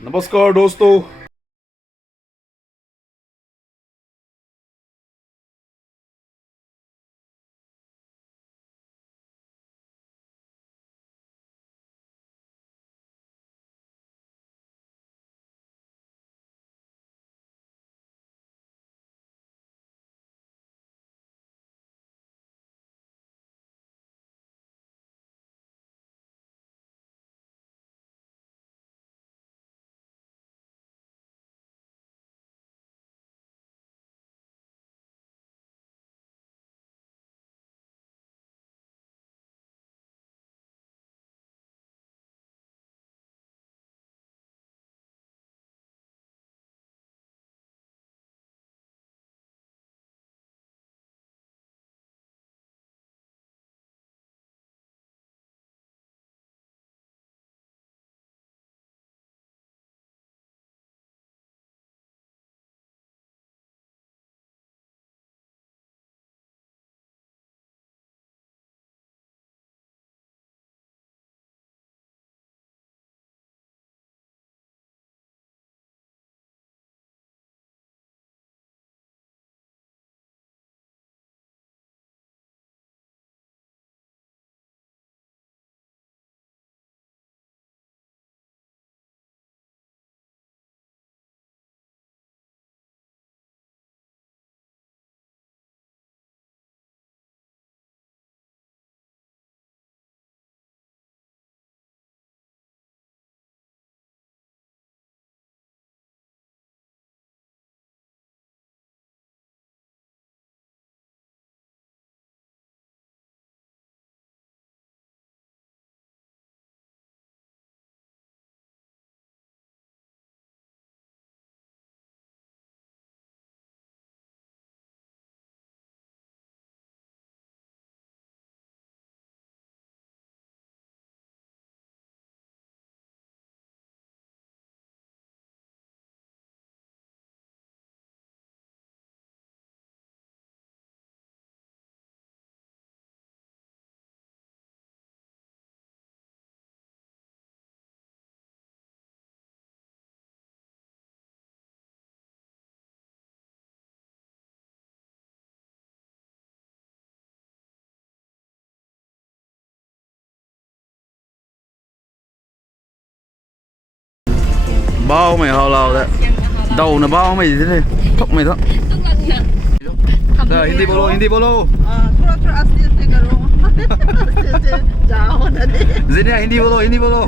नमस्कार दोस्तों। Bao mày hào lào đấy. Đầu là bao mày thế này. Thóc mày đó. Rồi, Hindi bolo, Hindi bolo. थोड़ा थोड़ा आस्ते आस्ते करो आस्ते आस्ते जाओ नदी Sini ya, Hindi bolo, Hindi bolo.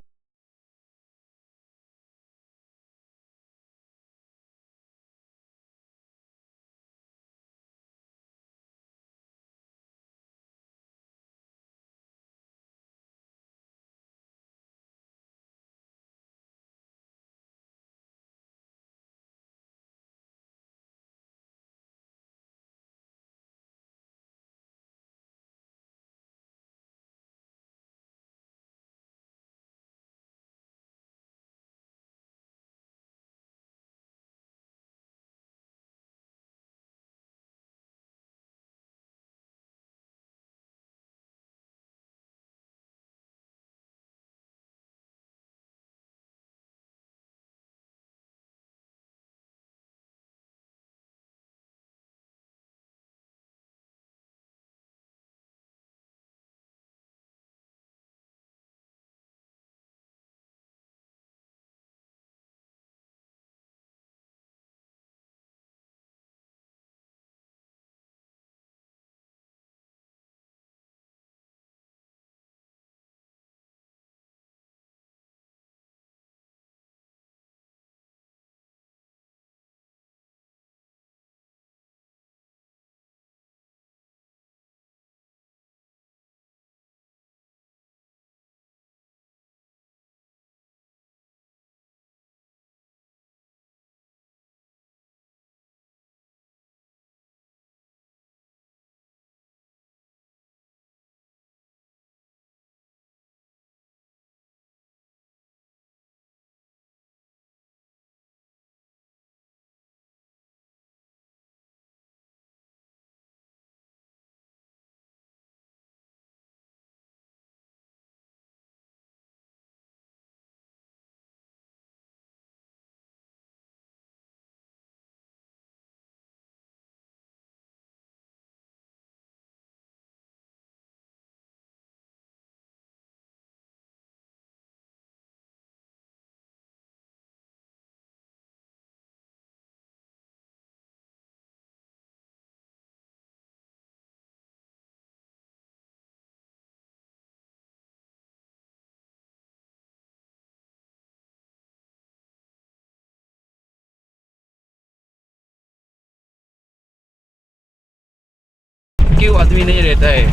क्यों आदमी नहीं रहता है,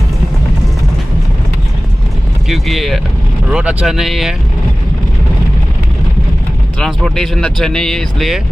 क्योंकि रोड अच्छा नहीं है, ट्रांसपोर्टेशन अच्छा नहीं है, इसलिए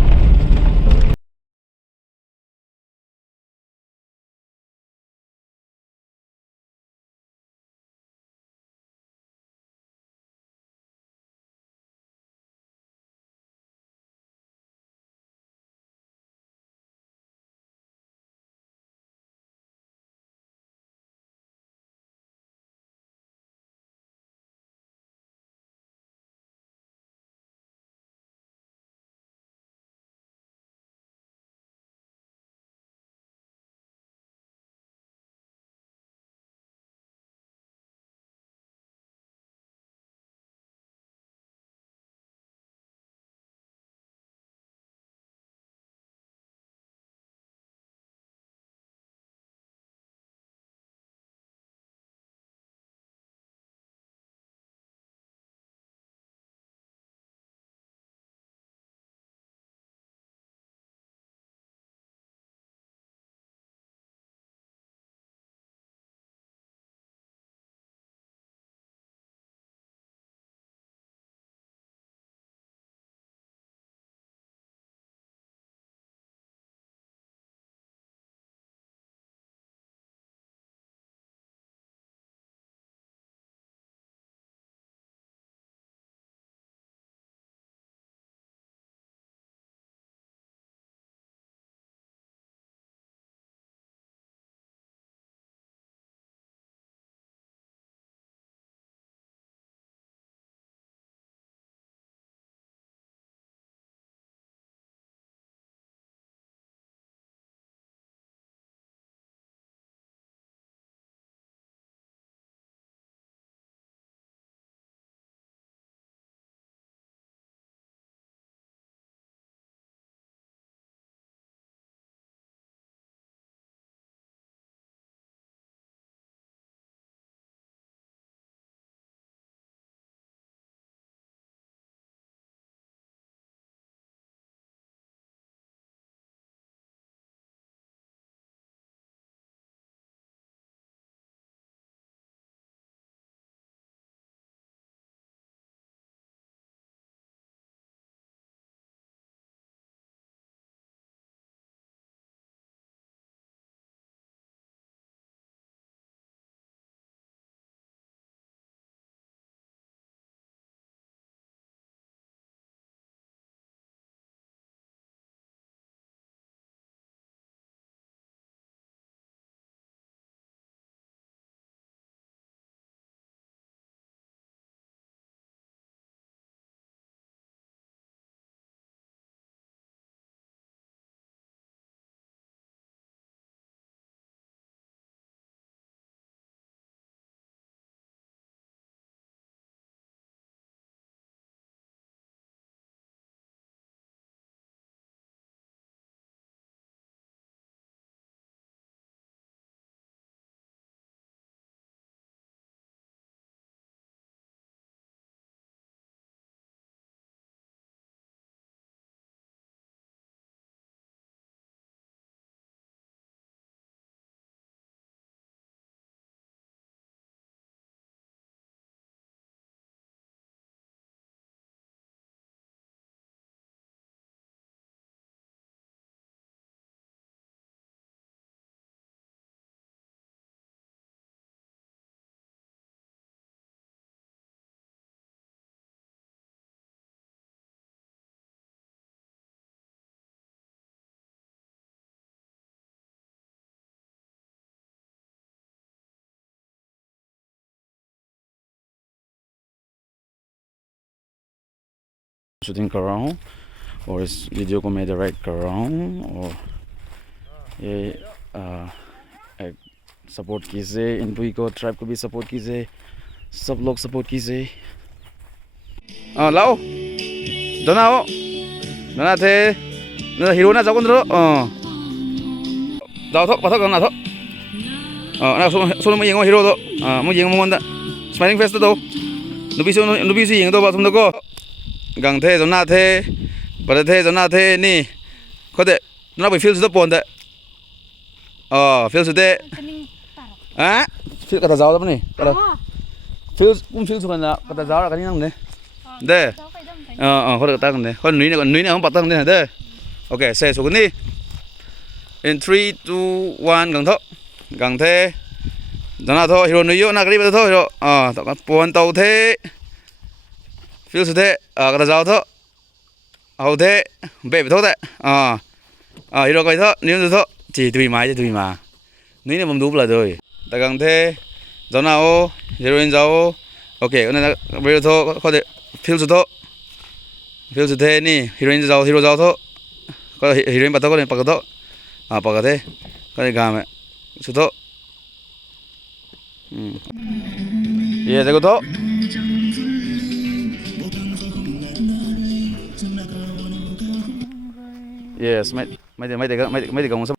शूटिंग कर रहा हूँ और इस वीडियो को मैं डायरेक्ट कर रहा हूँ और ये एक सपोर्ट कीजिए, इनपुई को ट्राइब को भी सपोर्ट कीजिए, सब लोग सपोर्ट कीजिए। लाओ दोना हो दोना थे ना हीरो ना जाओ कंद्रो जाओ थोक पाथक ना थोक ना सोलो मैं यंगो हीरो तो मैं यंगो मंगोंदा स्माइलिंग फेस तो नुबी से यंगो तो बात हम तो को gang the zona the pada the zona the ni ko de na bai feel su da pon da feel su de à phiêu kata giáo lắm này kata 어. phiêu cũng phiêu xuống là kata giáo là cái gì nằm đấy đây có được tăng này con núi này không bắt tăng đây đây ok xe xuống đi in 3 2 1 gắng thế đó là thôi hero núi yếu na cái đi thôi hero tao có buồn tàu thế phiêu xuống thế kata giáo thôi hậu thế bể thôi đấy hero coi thôi nếu thôi chỉ tùy mà núi này bấm đúng là rồi ta gắng thế đó nào heroin giáo ok cái này là bây giờ thôi có thể phiêu xuống thôi phiêu xuống thế nè hero giáo thôi có heroin bắt thôi bắt thôi bắt thế có thể làm ấy xuống thôi yeah cái thôi yes mấy cái công sắp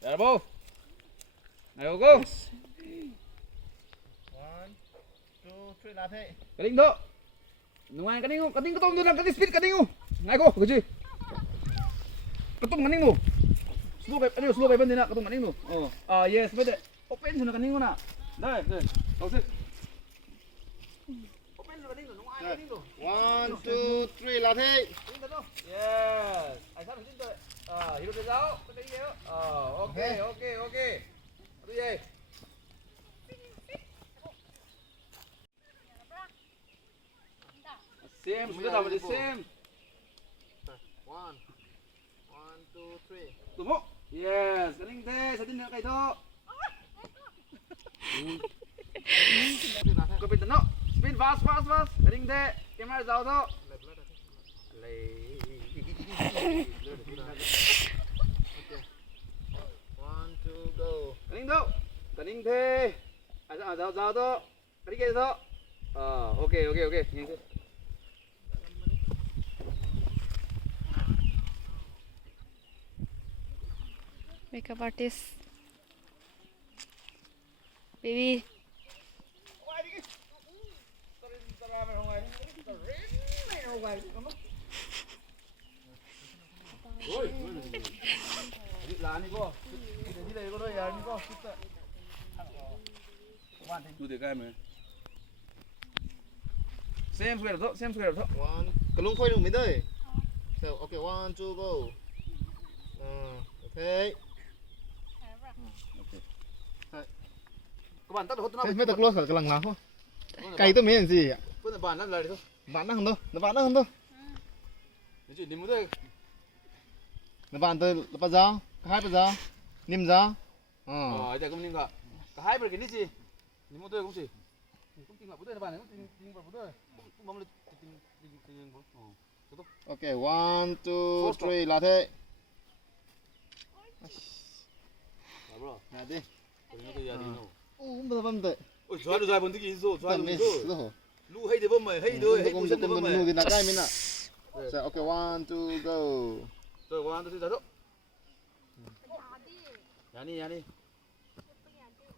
dạ bố này go 1, 2, 3 latte. cái đinh đó ngoài cái đinh có tông tôi làm cái speed cái đinh này cô cái gì cái tông cái đinh luôn slow bay bên đây nè cái tông cái đinh luôn yes bên đây open cho nó cái đinh luôn nè đây đâu chứ open cho cái đinh luôn ngoài cái đinh luôn 1, 2, 3 latte. yes anh sắp được rồi hero cái giáo cái gì ok cái gì xem sudah dapat di xem 1, 1, 2, 3. tunggu yes kening teh sedih nak kayak itu kau pintar no spin fast kening teh kamera jauh tu One, two, go. kening teh jauh tu kening kayak itu ok nhanh thế Makeup artist. Baby. xem square thôi One. Cái lông phơi được mình đây. So, okay, 1, 2, go. Okay. các bạn tắt được hốt nó Mấy tật luôn cái lằng nào không? Cây tôi mấy gì ạ? vẫn là bạn nó lời thôi Bạn nó không đâu. cái chuyện đi mua đây Nó bạn tôi là bao giờ? Hai bao giờ? Nim giờ? giờ cũng nhìn cả hai bên cái gì đi mua đây cũng gì cũng tìm vào bữa đây là bạn cũng tìm vào bữa đây cũng mong là tìm Okay, 1, 2, 3 latte. Nè đi. Bấm tới. ôi 좋아요 본 적이 있어 Tầm đi. lu hay thì bơm mày hay đôi hay Cũng cushion thì bơm mày cái cái mình ạ. So, okay, 1, 2, go. rồi qua tôi đó 야니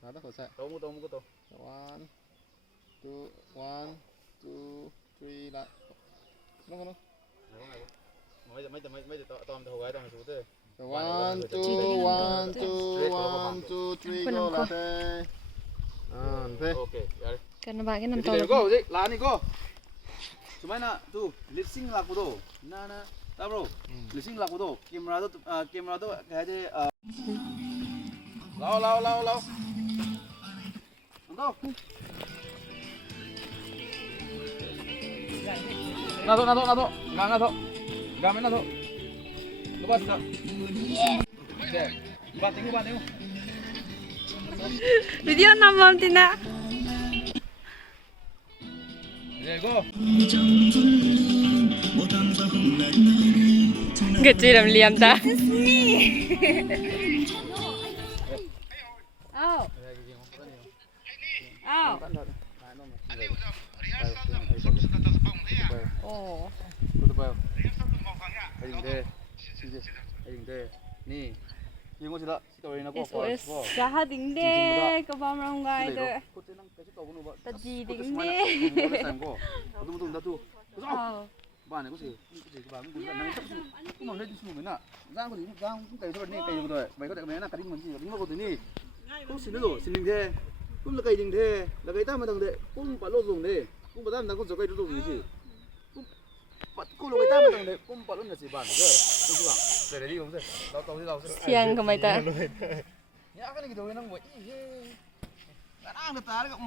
나도 거사. 너무 것도 1, 2, 1, 2, 3, 라. 그런 거는. mấy tóm đầu gái tóm số thế 1, 2, 1, 2, 1, 2, 3, go latte. Thế. ok rồi Karena bagian enam Jadi tahun. go, jadi lah nih go. Cuma na tuh lip sync lagu tuh. Na, tahu bro? Lip sync lagu tuh. Kamera tuh kayak aja. Lau. Nonton. Nato. Nggak main nato. Lepas dah. Oke. Banting. Video namam tina. Jadi go. Kecil liam ta. Oh. Tutup ayo. Aing deh. Nih. Yung ko sila, sitorin ako. SOS. Jahat dingde kabam rangai de. Tadi dingde. Betul dah tu. Oh. Bạn này có gì các bạn cũng đang cũng mang lên đi xuống nữa nè. Giang có gì giang cũng cày cho bạn này cày rồi. Mày có thể mày là cái đinh mình gì, đinh vào cái này. cũng xin nữa xin đình thế cũng là cây đình thế là cây ta mà thằng đệ cũng phải lô dùng đi cũng phải ta thằng con gió cây nó dùng gì cũng là cây ta mà thằng đệ cũng phải lô là gì bản cơ không chứ bạn để đi không rồi tao đi đâu Siang kemai ta. nhá cái này đồ nó nguội đã ăn được tá đấy cũng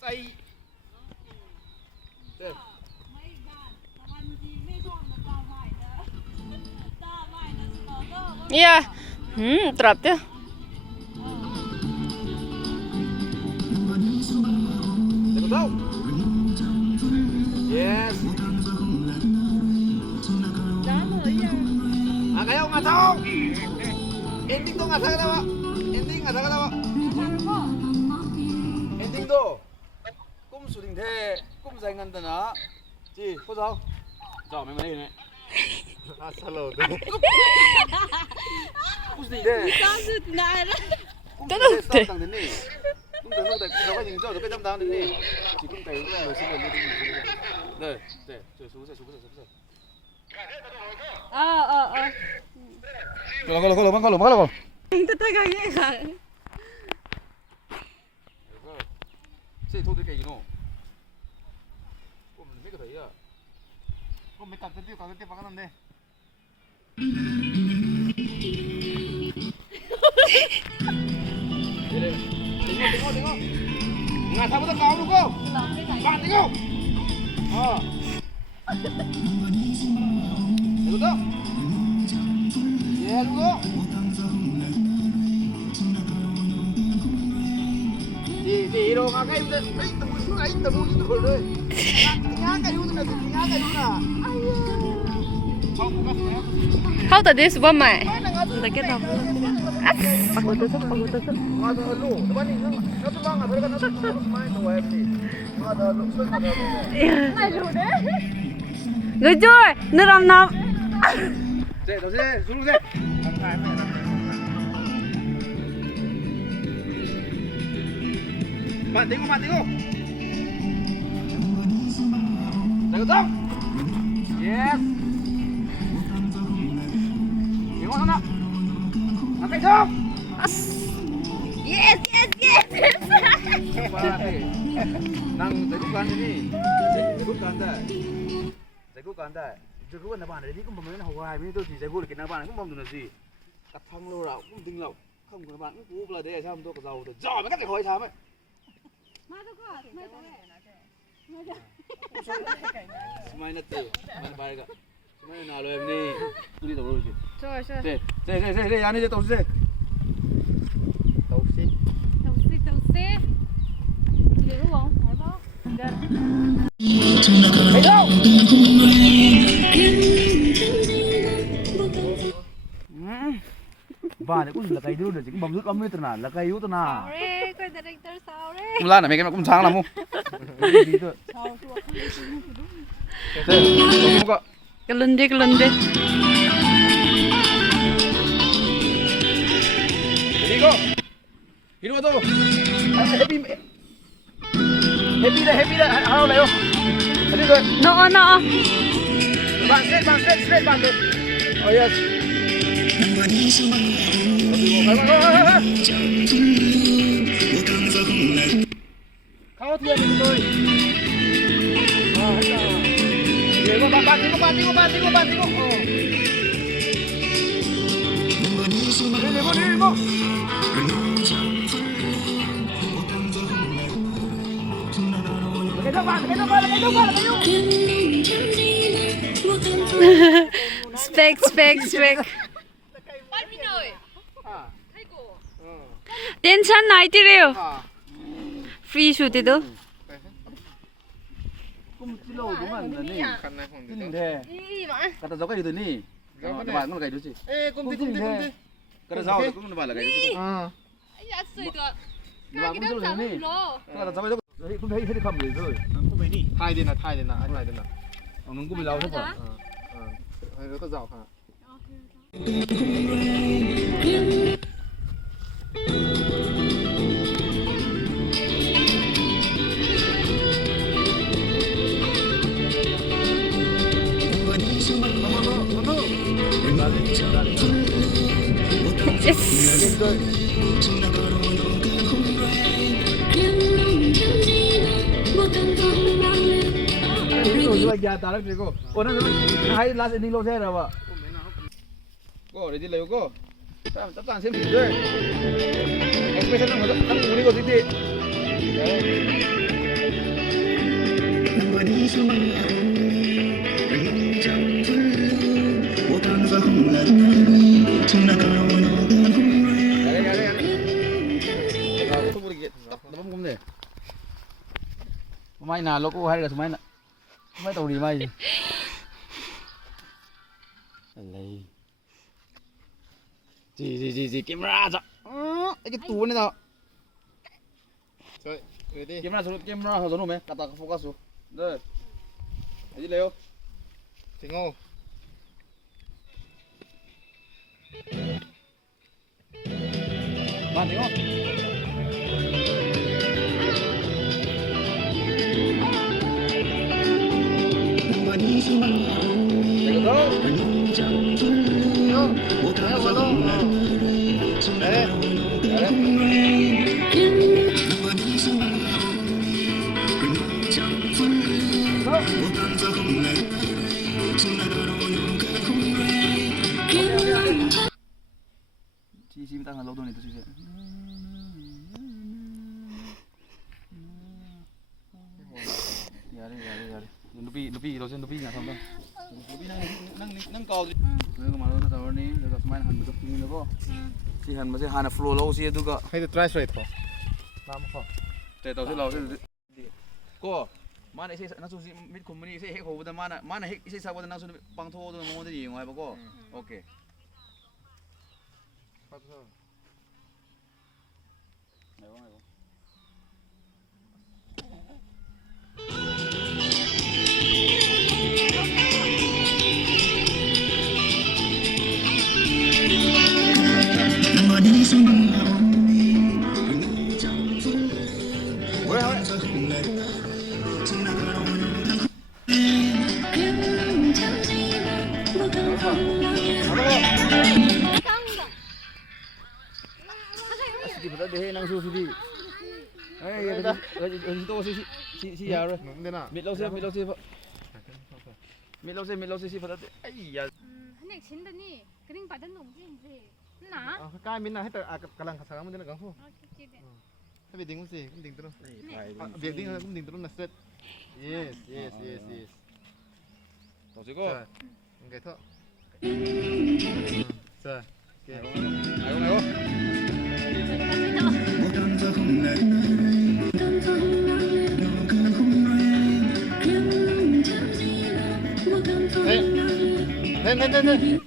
say Iya. Trap dia. Được đâu? Yes. À kayo nga tao. Ending to nga sa katawa. Ending nga sa katawa. Ending to. Kum suling the, kum sai ngan ta na. Ji, có sao? Chào mày đây này. À hello. Kum suling the. Kamu tidak ada. Kum suling the tang ni. Kum suling nó cái cái gì cho cái tâm tang ni. Chỉ kum cái người xin được đi. Đây, đây, trời xuống. Kalau. Itu tak kaya kan? Sẽ thôi cái gì nó. Ôm mấy cái đấy à. Ôm mấy cặp cái tiêu vào cái này. Tengok. Nggak tahu tak kau dulu. Pak tengok. Ah. Tengok tak? Ya dulu. Di đâu mà cái ấy tầm mũi rồi. Nhá cái u này. Kau tadi sebab mai. Tak kira apa. Aku tutup. Ada lu. Depan ni. Nó tuh bang, ada kan main tuh web ni. Ada lu. Người chơi, nó làm nằm. Dậy, xuống dậy. Bạn tính không? Dậy tóc. Yes. Tiếng ngon nào. Làm cái không? Yes. Nang jagukan ini. Jagukan dah. Jagukan apa anda? Ini kan pemain Hawaii ini tuh jago lagi apa? Cũng bom tuh nasi. Cắt thăng lô rạo cũng tinh lậu. Không có bạn cũng cú là để sao tôi có giàu rồi. Giỏi mà cắt cái khói sao ấy. Semai nanti, mana bayar gak? Semai nak lo ni, tu di tahu je. Coba. Saya, yang ni je tahu saya. Tahu sih. Dia uang, apa? Hey đâu? Và để cũng là cây đu được chỉ cũng bấm rút 50 tờ là cây yếu tờ nào. Sorry, kau director sorry. Cũng lan này mấy cái cũng sáng lắm không? Đi thôi. Không có. Kelende. Đi cô. Đi đâu tôi? Happy đây, hello này không? Đi rồi. No. Bạn straight bạn được. Oh yes. Khao thuyền của tôi. Hết rồi. Để bạn tiếng cô. Đi cô. Cái đâu bạn. Spek. Tension naik dia. Free shoot itu. Cũng chỉ lâu đúng là nè. Tin thế. Kata gió cái gì nè. Các bạn nó cái đó gì? Ê, công ty. Kata gió cũng nó bảo là cái gì? À. Bạn cũng chưa được nè. Kata gió cái cũng thấy không gì rồi. Không phải nè. Thay đi nè. Ông nó cũng bị lâu thế rồi. Hay nó có gió hả? Yes. lagi ada lagi ko. Oh nang hai last ending lo saya apa? Ko ready layo ko. Tatan sem deh. Expression nang nang uni ko titi. Mai nào loko hay là mai nè mai tàu đi mai gì lấy gì camera sao cái tủ này sao Rồi, về đi. camera hồi xuống mày cắt focus xuống đây đi lấy không Thì ngô. bạn thấy không chị ta là lâu rồi này tôi chị Nupi lo sen nupi nggak sampai nupi nang kau itu kemarin tuh tahun ini juga semain han betul ini kok si han masih han flow lo sih itu kok Hay là try straight kok. Lama kok. teh tahu sih lo sih kok mana sih nang susi mid company sih hek hobo mana hek sih sahabat nang susi pang thô tuh mau tuh yang apa kok oke deh nang susi di itu si ya rồi Nóng thế nào? mid lâu xí phải ấy ya 한약 진다니 그림 받은 놈인지 나? Cái mình nào hết tờ cả lần khả mình thế nào không? 어 좋지. Cái việc tính cũng gì, cũng tính tôi. Việc tính cũng tính tôi là straight. Yes, yes, yes, yes. tao chỉ có Cái thôi. Rồi. này không Lên, lên, lên, lên.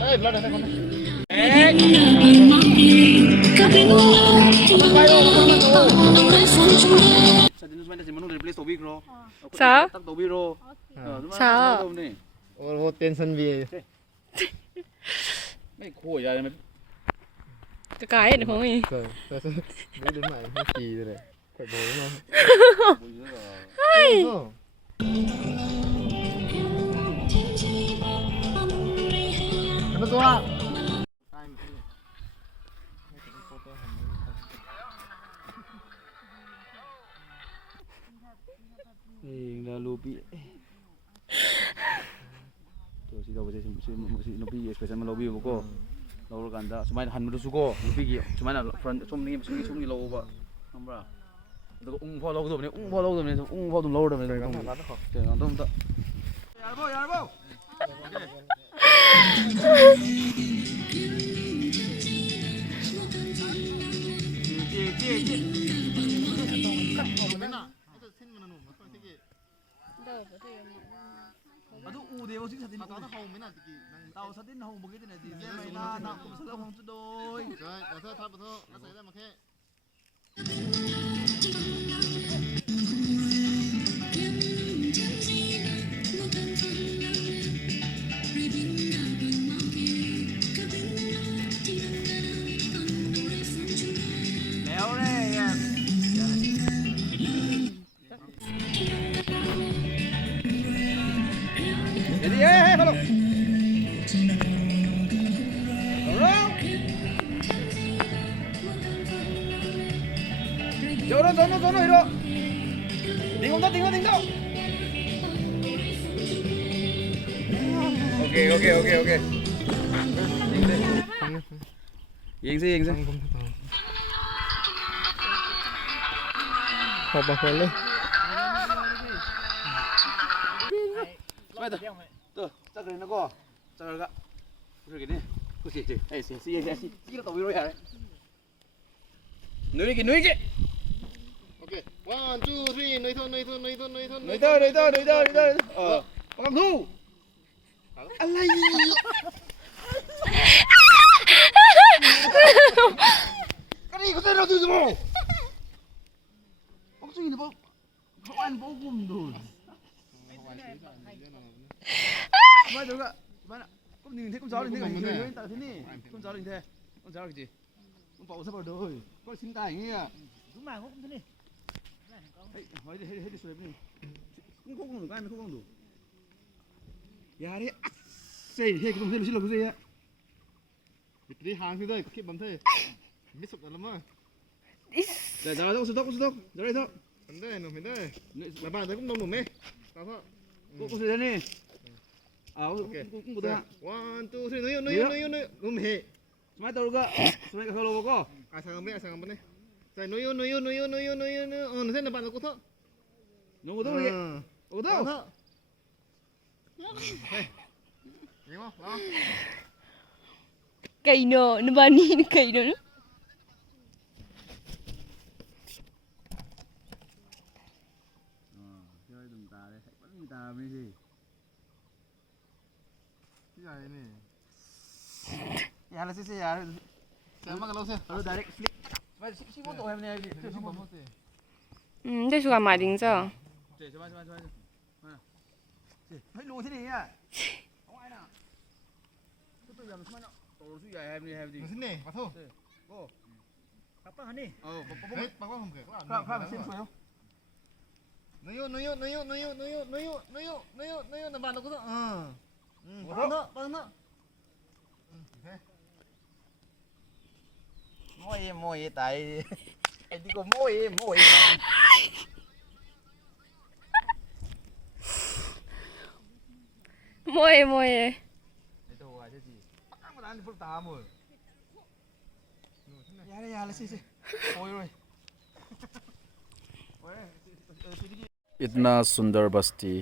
Ê, lo đây con. sa din sumain si Manu replace Toby Gro Sao? tak Toby Ro Sao? Ô, tension vì. mấy khổ ya mày cái này không gì. Rồi, rồi, rồi. Nghĩ đến mày hơi kỳ rồi đấy. Phải bố đúng không? Không. Nó to. là Lupi tuh si dapat si Lupi especially sama Lupi buko lalu kan dah cuma han menuju ko Lupi gitu cuma front sumni lalu ba nambah itu ungpho lalu tuh nih ungpho tuh lalu tuh nih jangan tuh tak yarbo Aduh, udah masih satin. Tao hầu mấy nào thì Tahu satin hong begitu nanti. Saya main nak masalah hong tu doi. rồi, ở thôi, thôi, thôi, nó xảy ra mà khe. Leo đây. Jadi kalau. Ok. Yên gì. Hộp bằng khuẩn lên. Vậy tuh, chắc cái nó có. Chắc cái rồi cái này. Cứ xì. Xì nó tao bị rồi hả? Nuôi chứ. Ok. 1, 2, 3, nuôi thôi. Nuôi thôi. Bằng thu. Alay. Cái này có tên nào từ rồi? Bác gì nó không ăn bố gùm rồi. Vậy được ạ. Bạn ạ. Con nhìn thấy con chó thì thấy người nó tạo thế này. Con chó thì thế. Con chó là cái gì? Con bò sắp vào đời. Con xin tài nghe à. Đúng mà không thế này. Hỏi đi hết đi xuống đây. Không đủ ăn không đủ. Ya đi. Xây hết cái đồng tiền xin cái gì á? Đi hàng thì đây, khi bấm thế. Biết sụp lắm á. Để ra đâu, xuống tốc. Ra đây thôi. Mình đây. Là bạn thấy cũng đông đủ mê. Tao thôi. Cô xử lý đi. Ok. Cũng có thứ hạng. 1, 2, 3, nuôi. Ngâm hệ. Smile tao được ạ. Smile cả hello có. Ai sang bên này. Rồi nuôi. Nó thế là bạn nó có thợ. Nó có thứ gì? Có thứ. Nghe không? Đó. Cây nó bán đi cây nó. Chơi đừng tà đây, vẫn tà mấy gì? Cái này nè. Ya là xe ya. Xem mà cái lâu xe. Direct flip. Vậy xin một tổ em này. Xem bấm xe. 这是干嘛的？这 Chơi cho bạn. Hãy lùi thế này nha. Không ai nào. Tôi giờ nó tổ suy em đi. Nó xin nè, vào thôi. Go. Bắt bằng đi. Đấy, bác không kể các bạn. Khoan xem xuống. Nuôi là bạn nó có thợ. Bằng thợ. Môi tại anh đi có môi. 뭐해? Cái đồ cái gì? Bắt mà ăn phức tạp rồi. Ya là xí. Ôi rồi. इतना सुंदर बस्ती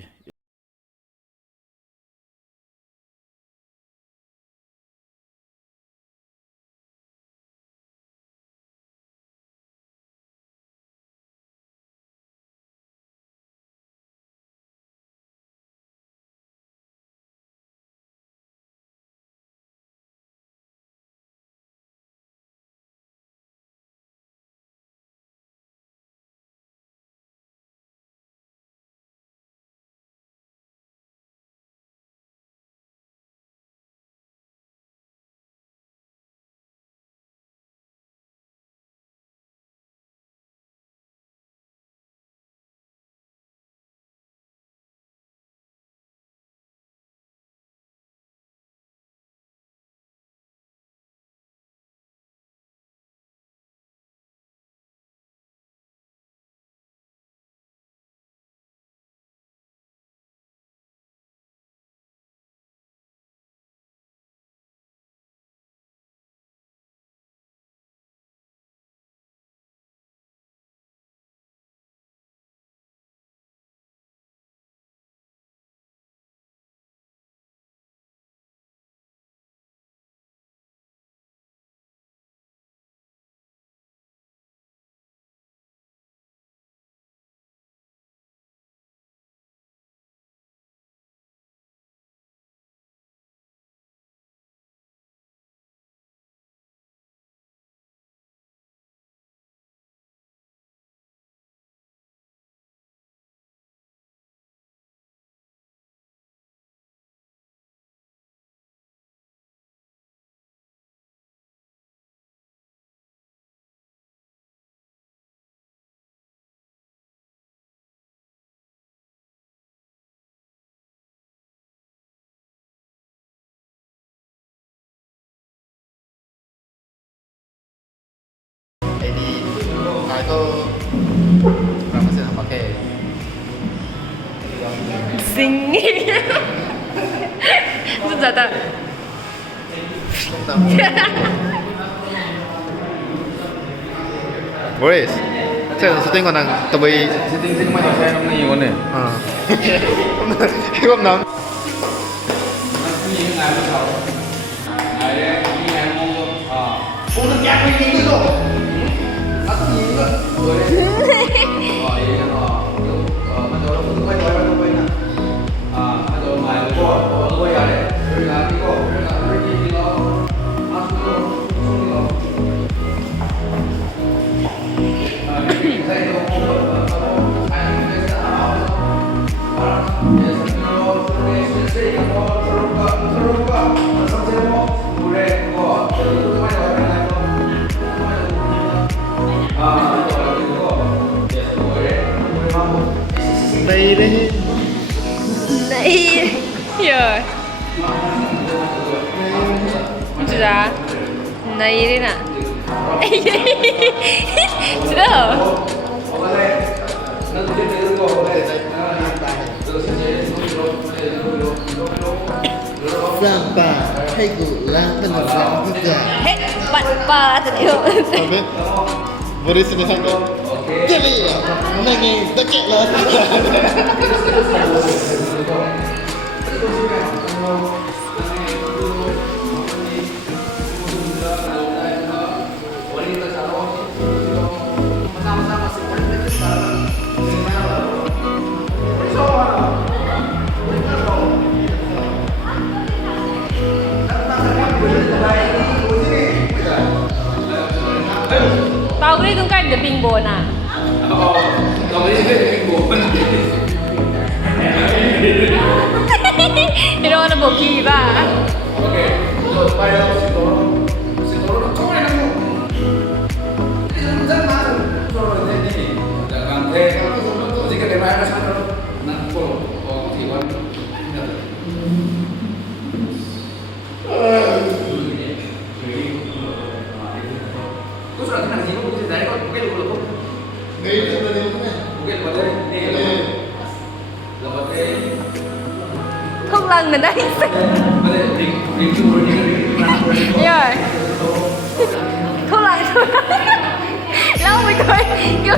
Nah itu berapa sih pakai Sing. Senjata. Boris, saya syuting con đang tập đi. Sing mah saya nang ni ngone. Không nóng. Đây đấy. Này. Rồi. Sudah. Này đi nè. Sudah. Sampah, hai gula penerang juga. Hei, pak tadi. Oke. Boris ini satu. Jadi, nangis dekek lah. Tao đi tung canh để bình bồn à? Thì đâu là bộ kỳ ba. Không lần mình đấy. Rồi. Không lần thôi. Lâu rồi coi. Vô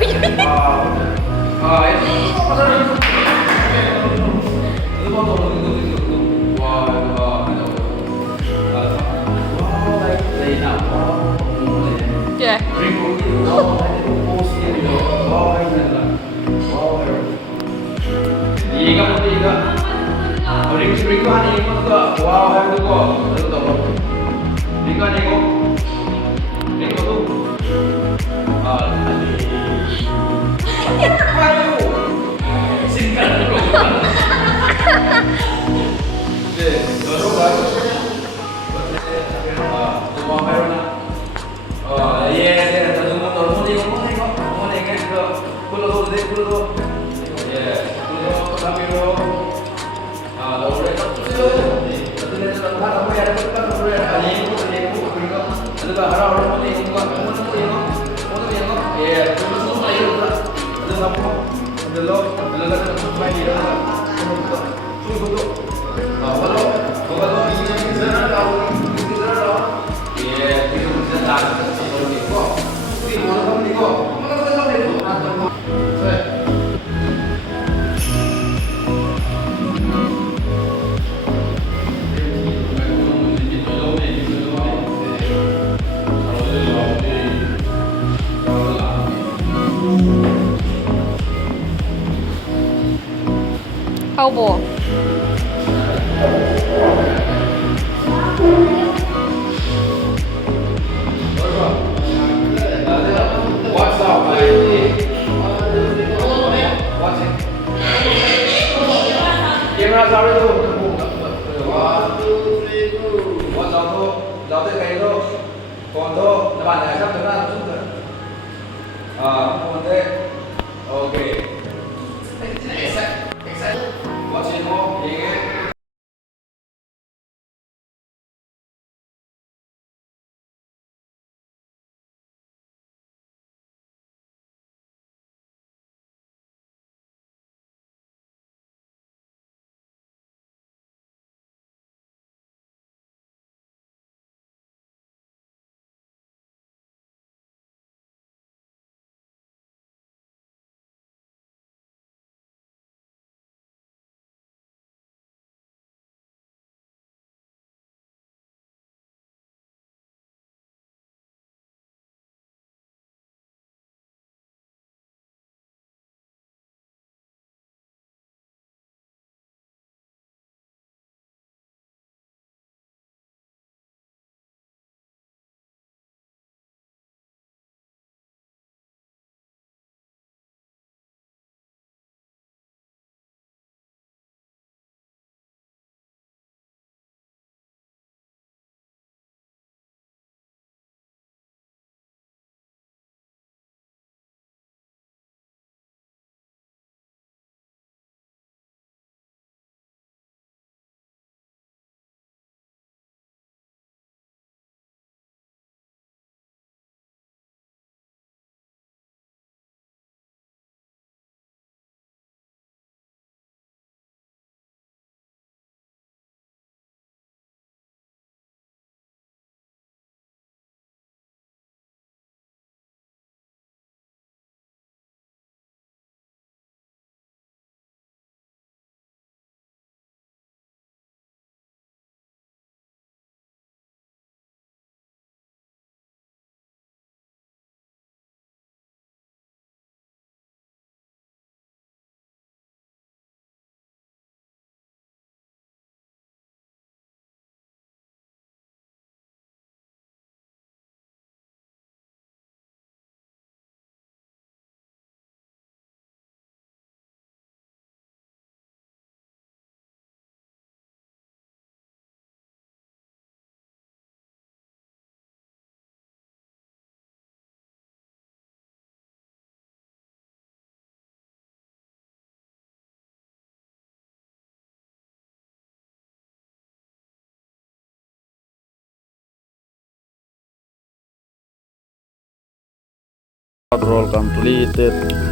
Dạ. Khâu bùa. Còn thôi, là bạn này sắp tới là rút rồi. Còn thế. Ok. Watch it more. Again. Role completed.